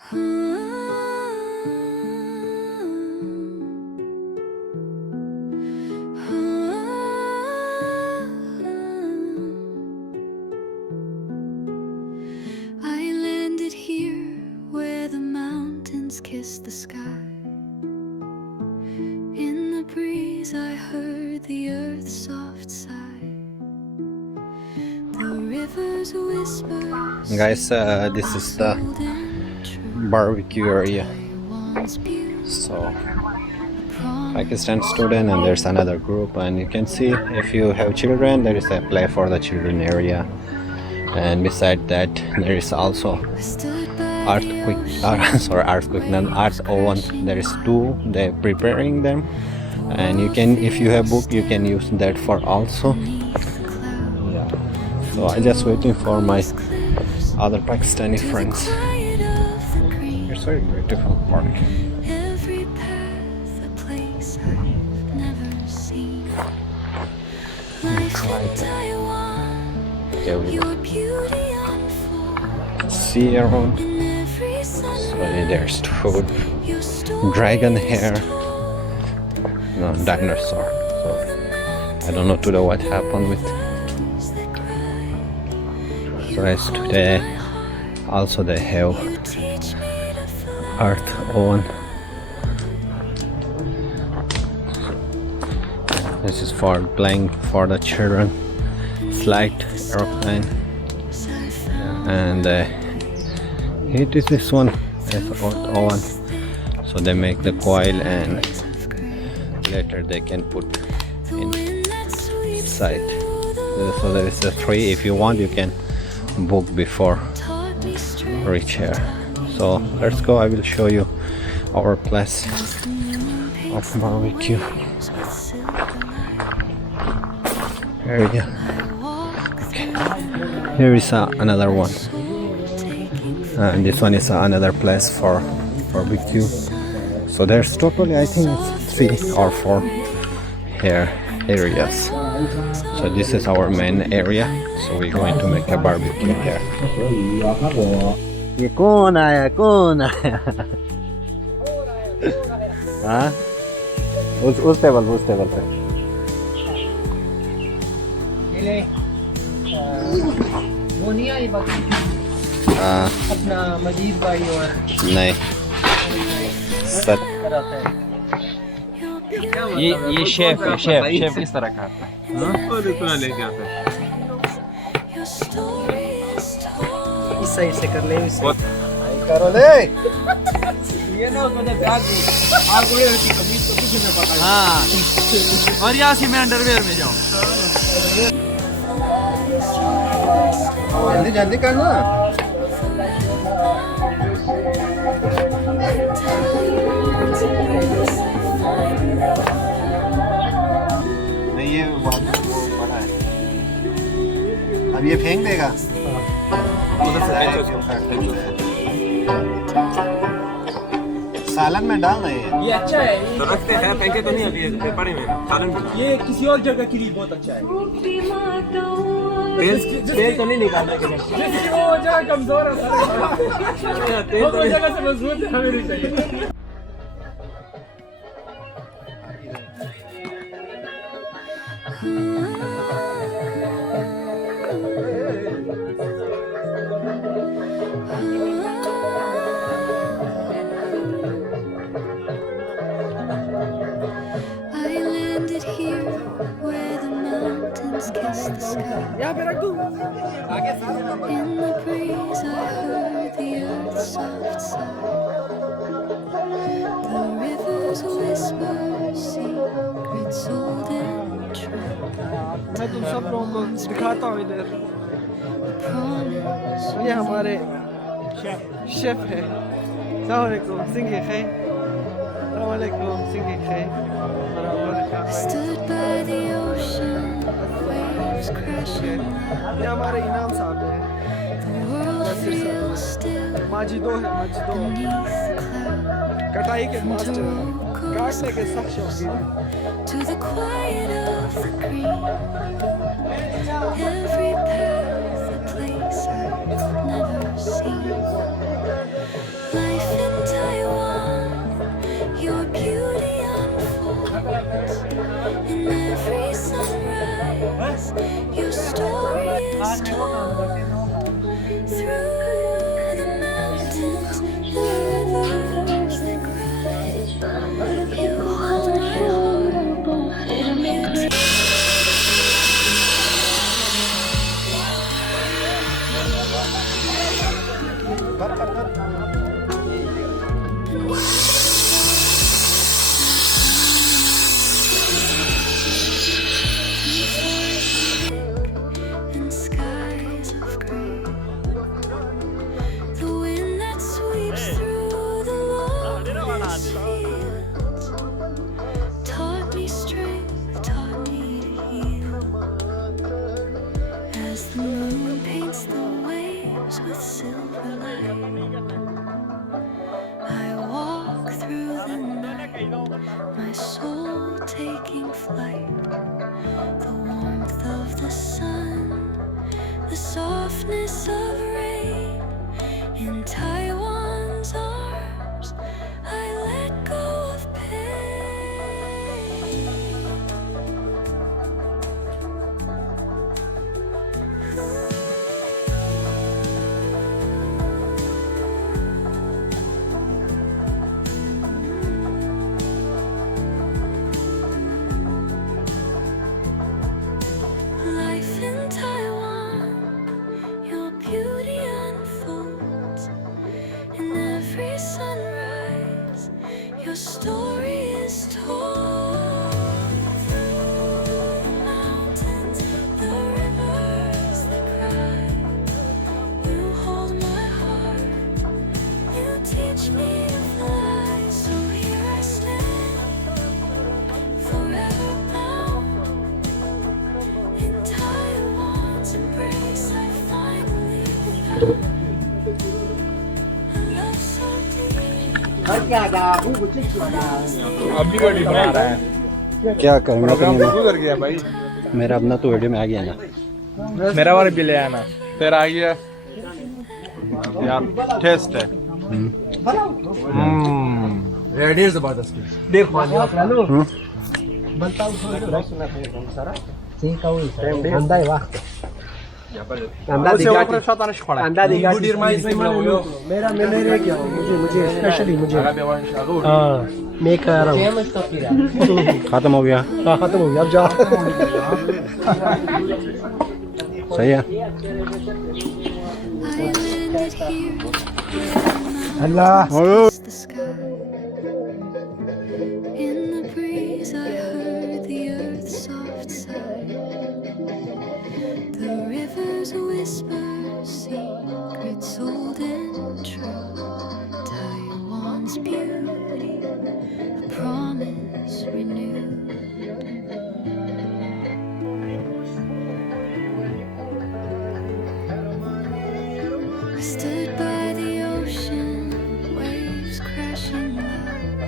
I landed here where the mountains kiss the sky. In the breeze I heard the earth's soft sigh. The rivers whisper. Guys, this is the barbecue area. So Pakistan student, and there's another group, and you can see if you have children, there is a play for the children area, and beside that there is also art oven. There is two, they're preparing them, and you can, if you have book, you can use that for also. Yeah, so I just waiting for my other Pakistani friends. It's very beautiful park. Every path, a place I've never seen. Life in Taiwan, your beauty unfolds. See around. In every So sunrise, there's food, your story dragon is hair, told. no, dinosaur. So I don't know today what happened with. So as today, also they have You teach me to fly. art oven. This is for playing for the children. Flight airplane, and it is this one as art oven. So they make the coil, and later they can put inside. So there is a three. If you want, you can book before reach here. So let's go. I will show you our place of barbecue area. Okay. Here is another one, and this one is another place for barbecue. So there's totally, I think it's 3 or 4 here areas. So this is our main area. So we're going to make a barbecue here. ये कौन आया हाँ उस table पे वो नहीं आई बाकी अपना मजीद भाई और नहीं सर ये शेफ है, शेफ किस तरह का आता है? Your story is told. इस साइड से कर ले इसे करो ले ये ना मतलब आग ये की कमीज तो कुछ ना पता हाँ, और यहाँ से मैं अंडरवेयर में जाऊँ। जल्दी जल्दी करना नहीं ये वो बड़ा है अब ये फेंक देगा सालन में डालना है ये अच्छा है तो रखते हैं, फेंके तो नहीं अभी पड़े में सालन में। ये किसी और जगह के लिए बहुत अच्छा है तेल तो नहीं निकालने के लिए। जिसकी वो जगह कमजोर है तेल तो वो जगह से मजबूत है हमें नहीं चाहिए I landed here where the mountains kiss the sky. यहाँ पे रख दूँ In the breeze I heard the earth's soft sigh. The rivers whisper secrets old and true. मैं तुम सब लोगों को दिखाता हूँ इधर Promise ये हमारे शेफ है अस्सलाम वालेकुम सिंह खै अस्सलाम वालेकुम सिंह खै I stood by the ocean, waves crashing. ये हमारे इनाम साहब हैं The world feels still माजिदो है माजिदो beneath clouds. कटाई के मास्टर हैं काटने के सख्त शौकीन हैं To the quiet of the green. Every path, a place I've never seen. Life tall. Through the mountains, the rivers that cry, you hold my heart, you teach. And skies of green, the wind that sweeps through the lawless fields taught me strength, taught me to heal. As the moon paints the waves with silver light, I walk through the night, my soul taking flight. The warmth of the sun, the softness of rain. In Taiwan's arms, I let go of pain. Life in Taiwan, your beauty unfolds. In every sunrise, your story is told. Through the mountains, the rivers that cry, you hold my heart, you teach me to fly. So here I stand, forever bound. In Taiwan's embrace, I finally found a love so deep. अभी video बना रहा है क्या करें programme शुरू कर गया भाई मेरा अपना तो वीडियो में आ गया ना मेरा वाला भी ले आना तेरा आ गया यार टेस्ट है रेडी जबरदस्त देख पानी लो बनता सारा Andai waktu. anda diga शतान शिकवाड़ा Anda diga. गुडीर माइस नहीं बनाओ मेरा मैंने रह गया मुझे स्पेशली मुझे हाँ मैं कह रहा हूँ खत्म हो गया हाँ खत्म हो गया अब जा सही है I landed here, Allah it's the sky. In the breeze, I heard the earth's soft sigh. The river's whisper, secrets old and true. Taiwan's beauty, a promise renewed. I stood by the ocean, waves crashing loud.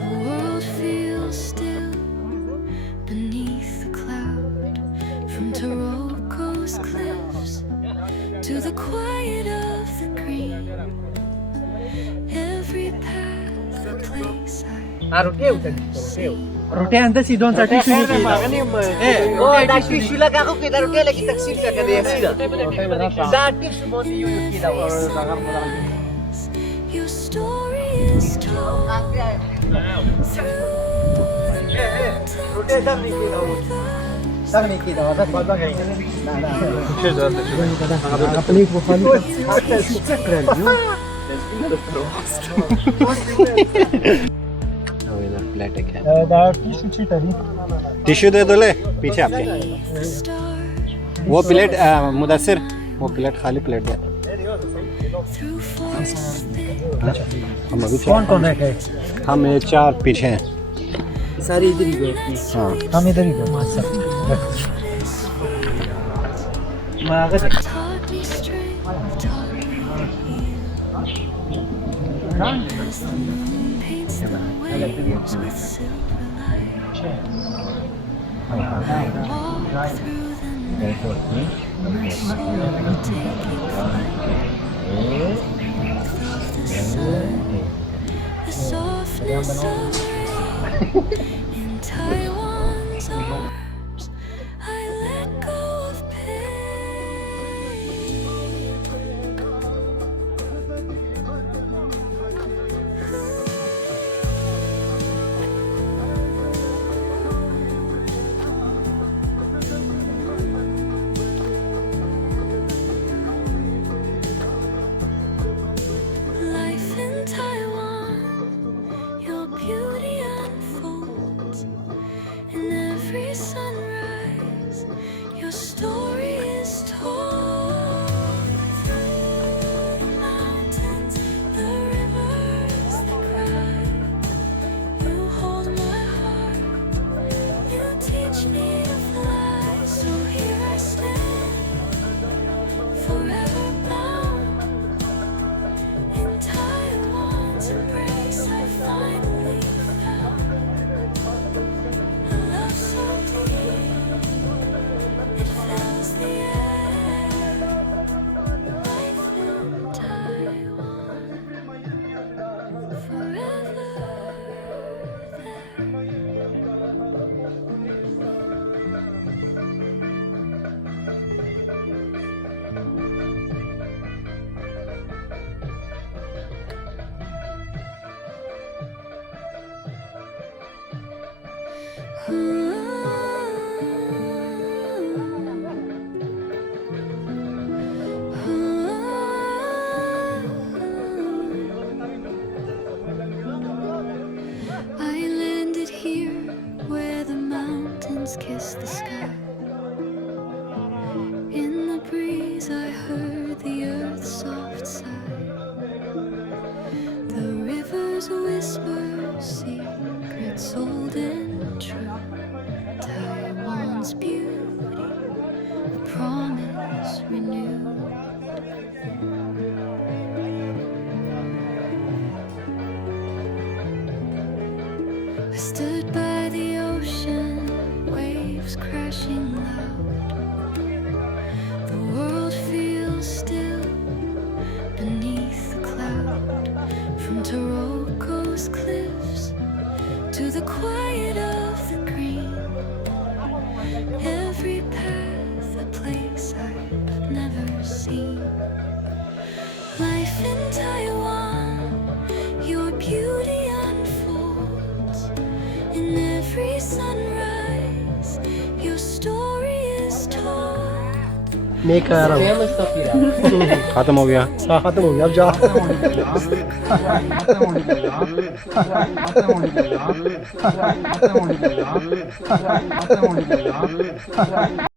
The world feels still beneath the cloud. From Taroko cliffs to the quiet of the green, every path a place I've seen. रोटी अंदर सीधों सा tissue निकाली ओ दा tissue लगाको के दा रोटी लगी तकसीम का करे सीधा दा टिश्यू बहुत यू की दा Your story is told रोटी दम निकली दा दम निकली दा दम बाबा गई ना अपनी बुखारी चक्कर प्लेट है दा टिश्यू छिटरी टिश्यू दे दो ले पीछे आपके वो प्लेट मुदस्सिर वो प्लेट खाली प्लेट दे हम अभी कौन है हम ये चार पीछे हैं सारी इधर ही गए हाँ हम इधर ही गए मैं आगे taught me strength, taught me to heal. As the moon paints the waves with silver light, I walk through the night, my soul taking flight. The sun, the softness of rain. In Taiwan's arms, I let go of pain. I landed here where the mountains kiss the sky. In the breeze I heard the earth's soft sigh. The rivers whisper secrets old and true. Taiwan's beauty, a promise renewed. I stood by the ocean, waves crashing loud. The world feels still beneath the cloud. From Taroko cliffs to the quiet of the green. Every path a place I've never seen. Life in Taiwan, your beauty unfolds. In every sunrise, your story is told. Make a खत्म हो गया खत्म हो गया अब जा